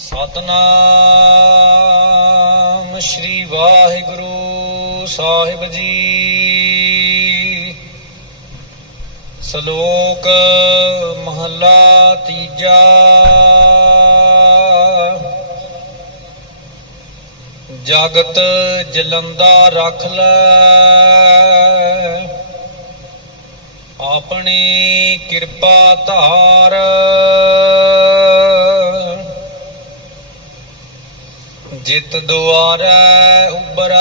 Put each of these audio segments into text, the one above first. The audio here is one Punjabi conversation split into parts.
ਸਤਨਾਮ ਸ੍ਰੀ ਵਾਹਿਗੁਰੂ ਸਾਹਿਬ ਜੀ। ਸ਼ਲੋਕ ਮਹੱਲਾ ਤੀਜਾ। ਜਗਤ ਜਲੰਦਾ ਰੱਖ ਲੈ। ਆਪਣੀ ਕਿਰਪਾ ਧਾਰ। ਜਿਤ ਦੁਆਰੈ ਉਬਰੈ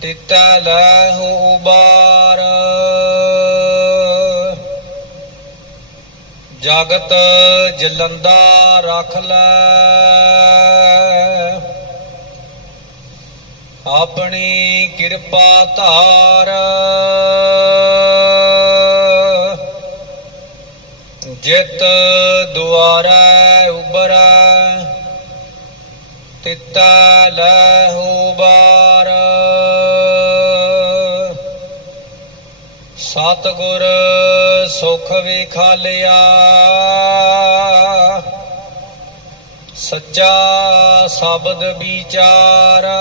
ਤਿਤੈ ਲੈ ਉਬਾਰ। ਜਗਤ ਜਲੰਦਾ ਰਖ ਲੈ ਆਪਣੀ ਕਿਰਪਾ ਧਾਰ। ਜਿਤ ਦੁਆਰੈ ਉਬਰੈ ਤਿਤੈ ਲੈ ਹੋ ਬਾਰ। ਸਤਿਗੁਰ ਸੁਖ ਵਿਖਾਲਿਆ ਸੱਚਾ ਸ਼ਬਦ ਵਿਚਾਰਾ।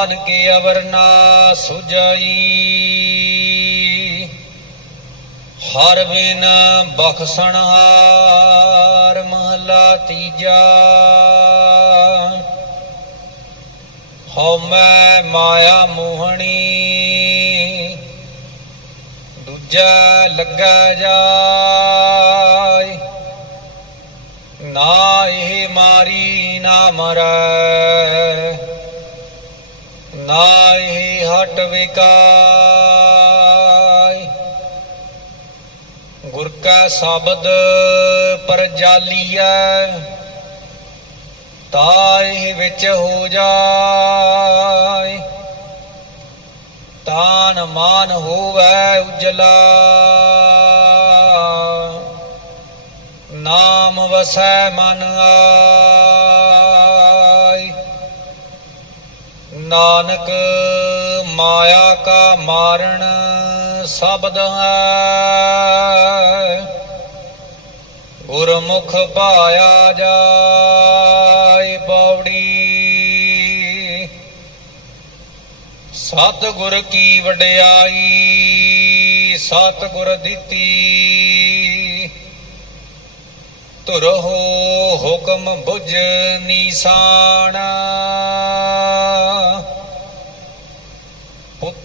ਨਾਨਕ ਅਵਰਨਾ ਸੁਜਾਈ। ਹਰ ਬਿਨ ਬਖਸ਼ਣ ਹਾਰ ਮਹਲਾ ਤੀਜਾ। ਹਉ ਮੈਂ ਮਾਇਆ ਮੋਹਣੀ, ਦੂਜਾ ਲੱਗਾ ਜਾਏ। ਨਾ ਇਹ ਮਾਰੀ ਨਾ ਮਰੈ ਹਟ ਵਿਕਾਈ ਗੁਰ ਕਾ ਸ਼ਬਦ ਪਰ ਜਾਲੀਐ ਤਾਇ ਵਿੱਚ ਹੋ ਜਾਏ ਤਾਨ ਮਾਨ ਹੋਵੇ ਉਜਲਾ। ਨਾਮ ਵਸੈ ਮਨ ਆਈ ਨਾਨਕ ਮਾਇਆ ਕਾ ਮਾਰਨ ਸ਼ਬਦ ਹੈ। ਗੁਰਮੁਖ ਪਾਇਆ ਜਾਏ ਬੌੜੀ। ਸਤਿਗੁਰ ਕੀ ਵਡਿਆਈ, ਸਤਿਗੁਰ ਦਿੱਤੀ। ਧੁਰਹੋ ਹੁਕਮ ਬੁਝ ਨੀਸਾਨ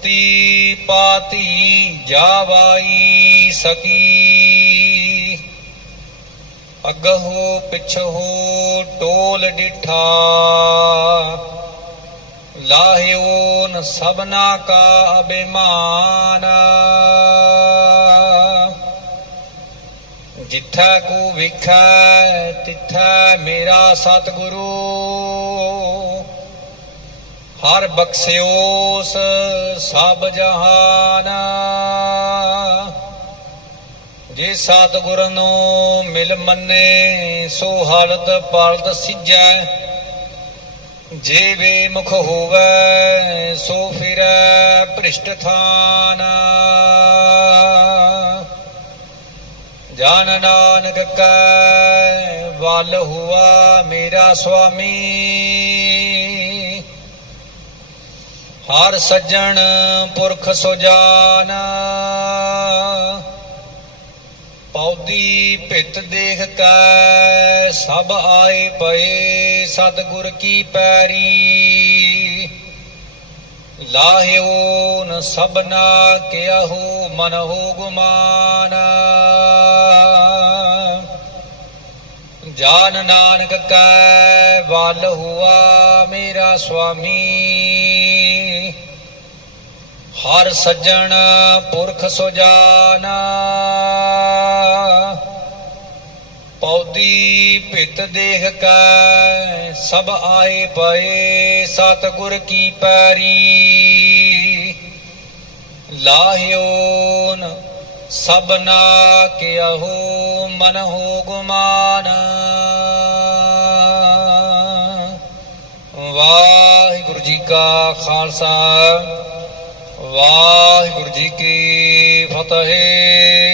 ਪੁੱਤੀ ਪਾਤੀ ਜਾਵਾਈ ਸਕੀ। ਅਗਹੋ ਪਿਛਹੋ ਟੋਲ ਡਿਠਾ। ਲਾਹਿਓ ਨ ਸਭਨਾ ਕਾ ਅਭਿਮਾਨ। ਜਿੱਥੈ ਕੋ ਵਿਖੈ ਤਿੱਥੈ ਮੇਰਾ ਸਤਿਗੁਰੂ। ਹਰ ਬਖਸ਼ਿਓਸ ਸਭ ਜਹਾਨ। ਜੇ ਸਤਿਗੁਰ ਨੂੰ ਮਿਲ ਮੰਨੇ, ਸੋ ਹਾਲਤ ਪਾਲਤ ਸਿਜੈ। ਜੇ ਵੇ ਮੁਖ ਹੋਵੇ, ਸੋ ਫਿਰੈ ਭ੍ਰਿਸ਼ਟ ਥਾਨ। ਜਨ ਨਾਨਕ ਕੈ, ਵੱਲ ਹੁਆ ਮੇਰਾ ਸੁਆਮੀ। ਹਰ ਸੱਜਣ ਪੁਰਖ ਸੁਜਾਨ। ਪੌਦੀ ਭਿਤ ਦੇਖ ਕੈ, ਸਭ ਆਏ ਪਏ ਸਤਿਗੁਰ ਕੀ ਪੈਰੀ। ਲਾਹਿਓ ਨ ਸਭਨਾ ਕਿਆਹੂ ਮਨ ਹੋ ਗੁਮਾਨ। ਜਾਨ ਨਾਨਕ ਕੈ, ਵੱਲ ਹੁਆ ਮੇਰਾ ਸੁਆਮੀ। ਹਰ ਸੱਜਣ ਪੁਰਖ ਸੁਜਾਨਾ ਪੌਦੀ ਭਿਤ ਦੇਖ ਕੈ, ਸਭ ਆਏ ਪਏ, ਸਤਿਗੁਰ ਕੀ ਪੈਰੀ। ਲਾਹਿਓ ਨ ਸਭਨਾ ਕਿਆਹੂ, ਮਨ ਹੋ ਗੁਮਾਨ। ਵਾਹਿਗੁਰੂ ਜੀ ਕਾ ਖਾਲਸਾ। ਵਾਹਿਗੁਰੂ ਜੀ ਕੀ ਫਤਿਹ।